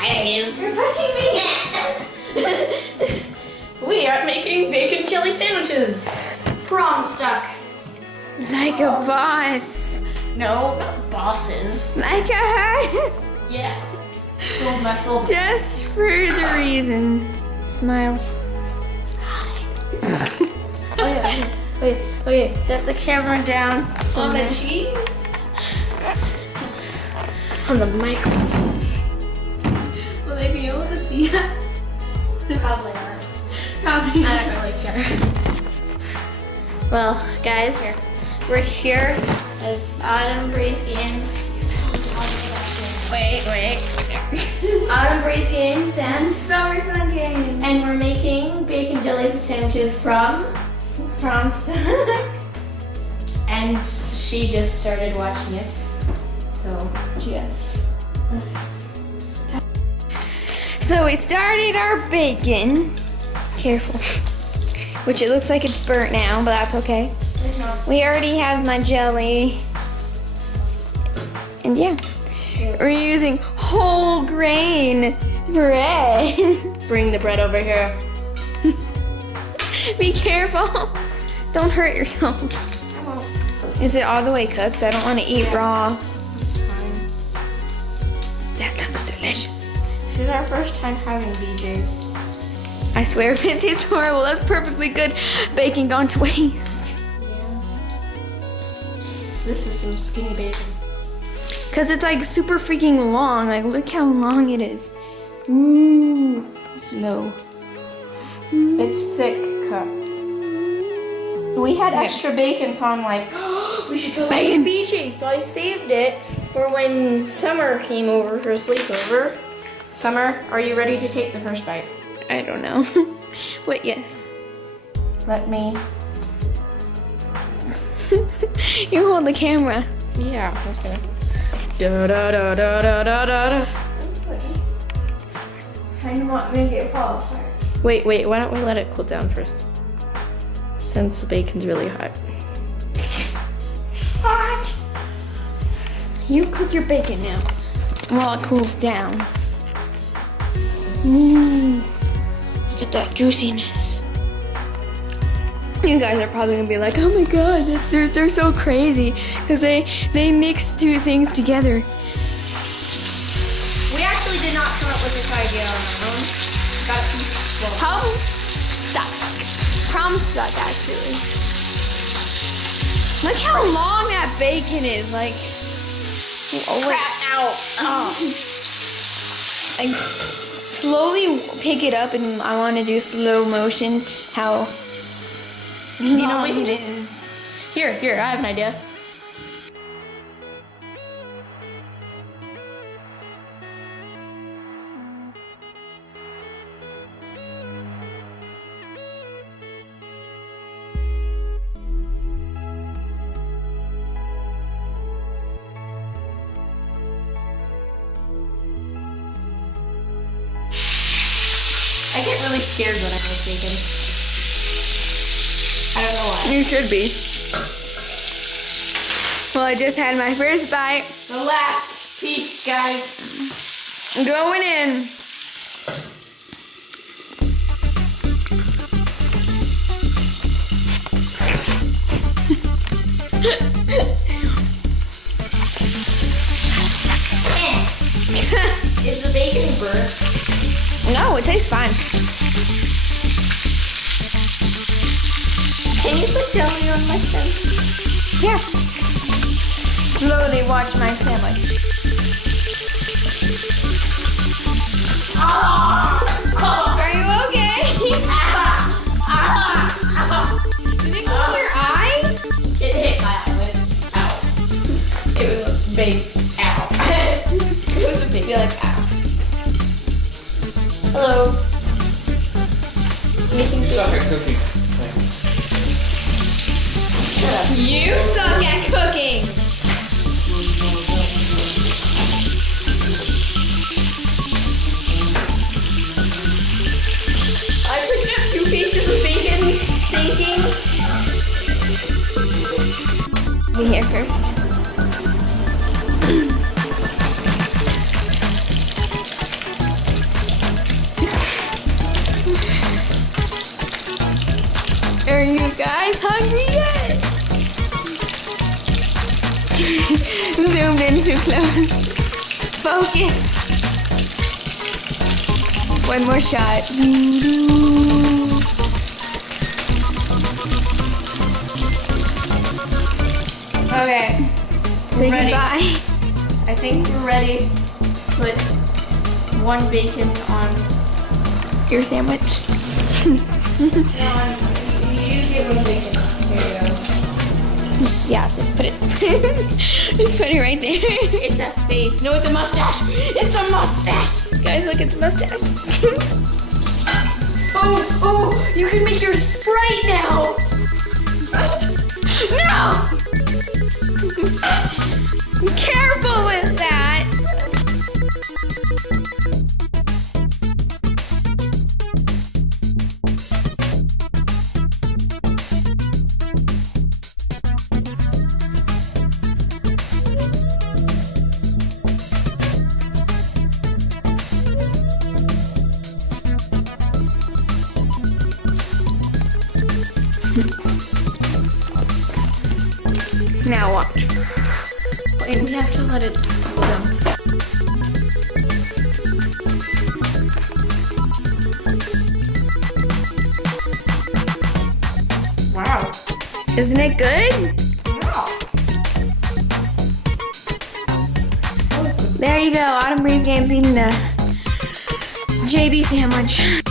guys. You're pushing me. We are making bacon chili sandwiches. Prom stuck. Like a boss. No, not bosses. Like a Yeah. So muscle. just for the reason. Smile. Oh yeah. Okay. Set the camera down On the cheese? on the microphone. Will they be able to see that? Probably not. Probably I not. don't really care. Well, guys, we're here as Autumn Breeze Games. Wait. Autumn Breeze Games and Summer Sun Games. we're making bacon jelly sandwiches from stuck. And she just started watching it. So, yes. So we started our bacon. Careful. Which it looks like it's burnt now, but that's okay. We already have my jelly. And yeah. We're using whole grain bread. Bring the bread over here. Be careful. Don't hurt yourself. Is it all the way cooked? I don't want to eat raw. That looks delicious. This is our first time having BJ's. I swear if it tastes horrible, that's perfectly good bacon gone to waste. This is some skinny bacon. Cause it's like super freaking long. Like look how long it is. Ooh, slow. It's thick cut. We had extra bacon, so I'm like, we should go Bacon. to BJ's. So I saved it for when Summer came over for a sleepover. Summer, are you ready to take the first bite? I don't know. Wait, yes. Let me. You hold the camera. Yeah, I was gonna. Da da da da da da da. Trying to make it fall apart. Wait, why don't we let it cool down first? Since the bacon's really hot. Hot. You cook your bacon now while it cools down. Look at that juiciness. You guys are probably gonna be like, oh my god, they're so crazy because they mix two things together. We actually did not come up with this idea on our own. Got it Prom stuck actually. Look how long that bacon is. Like, crap out. Like, slowly pick it up, and I want to do slow motion. How You know, long we can it just. is. Here, I have an idea. I get really scared when I make bacon. I don't know why. You should be. Well, I just had my first bite. The last piece, guys. Going in. Is the bacon burnt? No, it tastes fine. Can you put jelly on my sandwich? Yeah. Slowly watch my sandwich. Are you okay? Did it go in your eye? It hit my eyelid. Ow. It was a big ow. It was a big like ow. Hello. Making Suck at cooking. You suck at cooking. I picked up 2 pieces of bacon, thinking. Me here first. zoomed in too close. Focus. One more shot. Okay, Say Ready. goodbye. I think we're ready to put one bacon on. Your sandwich. You get one bacon. Here you go. Just put it. Just put it right there. It's a face. No, it's a mustache. It's a mustache. Guys, look at the mustache. Oh, you can make your Sprite now. No! Careful with that. Now watch. Wait, we have to let it cool down. Wow. Isn't it good? Wow. There you go. Autumn Breeze Games eating the JB sandwich.